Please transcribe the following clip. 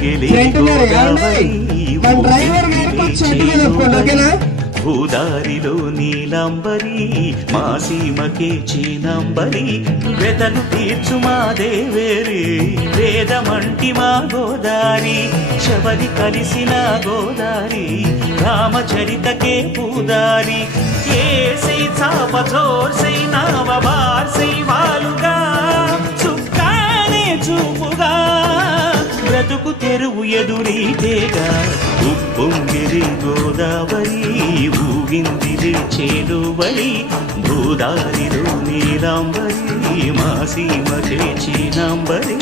ఉప్పొంగిలి గోదావరి భూదారిలో నీలంబరి మా సీమకే చీనంబరి వెతలు తీర్చు మా దేవేరి వేదమంటి మా గోదారి శబరి కలిసిన గోదారి రామచరితకే పూదారి ఏసై చాప చోర్సై నావ బార్సై వాలుగా చుక్కానే చూపుగా బ్రతుకు తెరువు ఎదురీతేగా ఉప్పొంగిలి గోదావరి ఊగిందిలే చేలువలి భూదారిలో నీలాంబరి మా సీమకే చీనాంబరి